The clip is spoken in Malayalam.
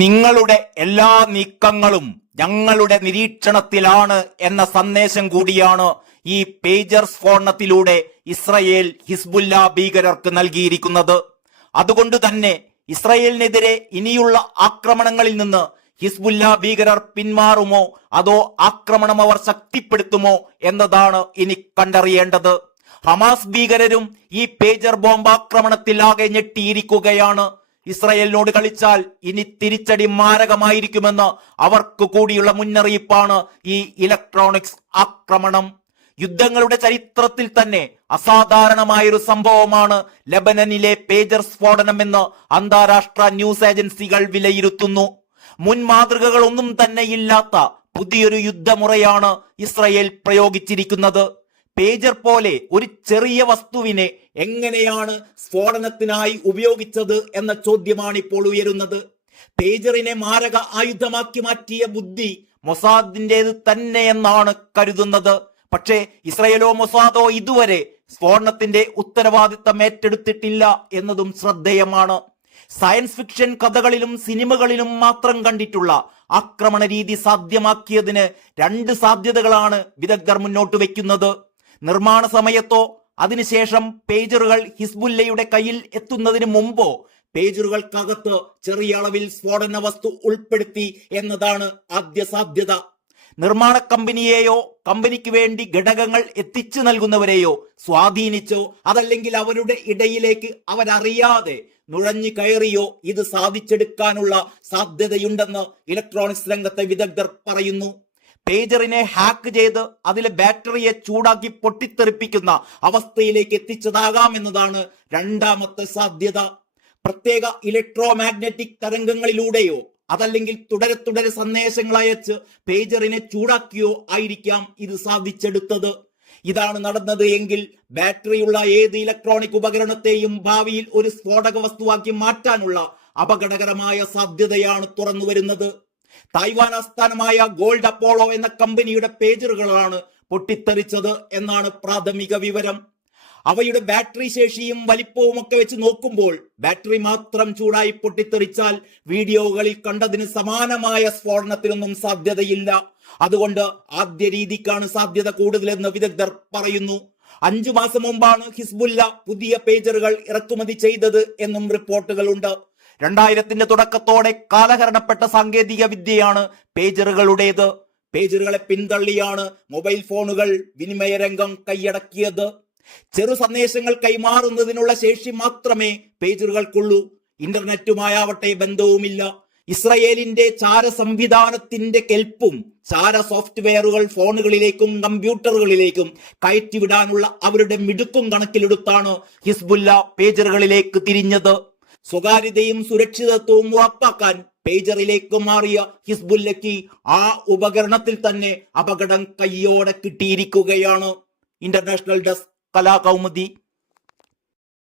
നിങ്ങളുടെ എല്ലാ നീക്കങ്ങളും ഞങ്ങളുടെ നിരീക്ഷണത്തിലാണ് എന്ന സന്ദേശം കൂടിയാണ് ഈ പേജർ സ്ഫോടനത്തിലൂടെ ഇസ്രയേൽ ഹിസ്ബുല്ല ഭീകരർക്ക് നൽകിയിരിക്കുന്നത്. അതുകൊണ്ട് തന്നെ ഇസ്രയേലിനെതിരെ ഇനിയുള്ള ആക്രമണങ്ങളിൽ നിന്ന് ഹിസ്ബുല്ല ഭീകരർ പിന്മാറുമോ അതോ ആക്രമണം അവർ ശക്തിപ്പെടുത്തുമോ എന്നതാണ് ഇനി കണ്ടറിയേണ്ടത്. ഹമാസ് ഭീകരരും ഈ പേജർ ബോംബാക്രമണത്തിൽ ആകെ ഞെട്ടിയിരിക്കുകയാണ്. ഇസ്രയേലിനോട് കളിച്ചാൽ ഇനി തിരിച്ചടി മാരകമായിരിക്കുമെന്ന് അവർക്ക് കൂടിയുള്ള മുന്നറിയിപ്പാണ് ഈ ഇലക്ട്രോണിക്സ് ആക്രമണം. യുദ്ധങ്ങളുടെ ചരിത്രത്തിൽ തന്നെ അസാധാരണമായൊരു സംഭവമാണ് ലെബനനിലെ പേജർ സ്ഫോടനമെന്ന് അന്താരാഷ്ട്ര ന്യൂസ് ഏജൻസികൾ വിലയിരുത്തുന്നു. മുൻ മാതൃകകളൊന്നും തന്നെ ഇല്ലാത്ത പുതിയൊരു യുദ്ധമുറയാണ് ഇസ്രയേൽ പ്രയോഗിച്ചിരിക്കുന്നത്. പേജർ പോലെ ഒരു ചെറിയ വസ്തുവിനെ എങ്ങനെയാണ് സ്ഫോടനത്തിനായി ഉപയോഗിച്ചത് എന്ന ചോദ്യമാണ് ഇപ്പോൾ ഉയരുന്നത്. പേജറിനെ മാരക ആയുധമാക്കി മാറ്റിയ ബുദ്ധി മൊസാദിന്റേത് തന്നെയെന്നാണ് കരുതുന്നത്. പക്ഷേ ഇസ്രയേലോ മൊസാദോ ഇതുവരെ സ്ഫോടനത്തിന്റെ ഉത്തരവാദിത്തം ഏറ്റെടുത്തിട്ടില്ല എന്നതും ശ്രദ്ധേയമാണ്. സയൻസ് ഫിക്ഷൻ കഥകളിലും സിനിമകളിലും മാത്രം കണ്ടിട്ടുള്ള ആക്രമണ രീതി സാധ്യമാക്കിയതിന് രണ്ട് സാധ്യതകളാണ് വിദഗ്ധർ മുന്നോട്ട് വെക്കുന്നത്. നിർമ്മാണ സമയത്തോ അതിനുശേഷം പേജറുകൾ ഹിസ്ബുല്ലയുടെ കയ്യിൽ എത്തുന്നതിന് മുമ്പോ പേജറുകൾക്കകത്ത് ചെറിയ അളവിൽ സ്ഫോടന വസ്തു ഉൾപ്പെടുത്തി എന്നതാണ് ആദ്യ സാധ്യത. നിർമ്മാണ കമ്പനിയെയോ കമ്പനിക്ക് വേണ്ടി ഘടകങ്ങൾ എത്തിച്ചു നൽകുന്നവരെയോ സ്വാധീനിച്ചോ അതല്ലെങ്കിൽ അവരുടെ ഇടയിലേക്ക് അവരറിയാതെ നുഴഞ്ഞു കയറിയോ ഇത് സാധിച്ചെടുക്കാനുള്ള സാധ്യതയുണ്ടെന്ന് ഇലക്ട്രോണിക്സ് രംഗത്തെ വിദഗ്ധർ പറയുന്നു. പേജറിനെ ഹാക്ക് ചെയ്ത് അതിലെ ബാറ്ററിയെ ചൂടാക്കി പൊട്ടിത്തെറിപ്പിക്കുന്ന അവസ്ഥയിലേക്ക് എത്തിച്ചതാകാമെന്നതാണ് രണ്ടാമത്തെ സാധ്യത. പ്രത്യേക ഇലക്ട്രോ മാഗ്നറ്റിക് തരംഗങ്ങളിലൂടെയോ അതല്ലെങ്കിൽ തുടരെ സന്ദേശങ്ങൾ അയച്ച് പേജറിനെ ചൂടാക്കിയോ ആയിരിക്കാം ഇത് സാധിച്ചെടുത്തത്. ഇതാണ് നടന്നത് എങ്കിൽ ബാറ്ററിയുള്ള ഏത് ഇലക്ട്രോണിക് ഉപകരണത്തെയും ഭാവിയിൽ ഒരു സ്ഫോടക വസ്തുവാക്കി മാറ്റാനുള്ള അപകടകരമായ സാധ്യതയാണ് തുറന്നു വരുന്നത്. തായ്വാൻ ആസ്ഥാനമായ ഗോൾഡ് അപ്പോളോ എന്ന കമ്പനിയുടെ പേജറുകളാണ് പൊട്ടിത്തെറിച്ചത് എന്നാണ് പ്രാഥമിക വിവരം. അവയുടെ ബാറ്ററി ശേഷിയും വലിപ്പവും ഒക്കെ വെച്ച് നോക്കുമ്പോൾ ബാറ്ററി മാത്രം ചൂടായി പൊട്ടിത്തെറിച്ചാൽ വീഡിയോകളിൽ കണ്ടതിന് സമാനമായ സ്ഫോടനത്തിനൊന്നും സാധ്യതയില്ല. അതുകൊണ്ട് ആദ്യ രീതിക്കാണ് സാധ്യത കൂടുതലെന്ന് വിദഗ്ധർ പറയുന്നു. 5 മാസം മുമ്പാണ് ഹിസ്ബുല്ല പുതിയ പേജറുകൾ ഇറക്കുമതി ചെയ്തത് എന്നും റിപ്പോർട്ടുകളുണ്ട്. 2000ന്റെ തുടക്കത്തോടെ കാലഹരണപ്പെട്ട സാങ്കേതിക വിദ്യയാണ് പേജറുകളുടേത്. പേജറുകളെ പിന്തള്ളിയാണ് മൊബൈൽ ഫോണുകൾ വിനിമയ രംഗം കൈയടക്കിയത്. ചെറു സന്ദേശങ്ങൾ കൈമാറുന്നതിനുള്ള ശേഷി മാത്രമേ പേജറുകൾക്കുള്ളൂ. ഇന്റർനെറ്റുമായാവട്ടെ ബന്ധവുമില്ല. ഇസ്രയേലിന്റെ ചാര സംവിധാനത്തിന്റെ കെൽപ്പും ചാര സോഫ്റ്റ്വെയറുകൾ ഫോണുകളിലേക്കും കമ്പ്യൂട്ടറുകളിലേക്കും കയറ്റിവിടാനുള്ള അവരുടെ മിടുക്കും കണക്കിലെടുത്താണ് ഹിസ്ബുല്ല പേജറുകളിലേക്ക് തിരിഞ്ഞത്. സ്വകാര്യതയും സുരക്ഷിതത്വവും ഉറപ്പാക്കാൻ പേജറിലേക്ക് മാറിയ ഹിസ്ബുല്ലയ്ക്ക് ആ ഉപകരണത്തിൽ തന്നെ അപകടം കയ്യോടെ കിട്ടിയിരിക്കുകയാണ്. International desk Kalakaumudi.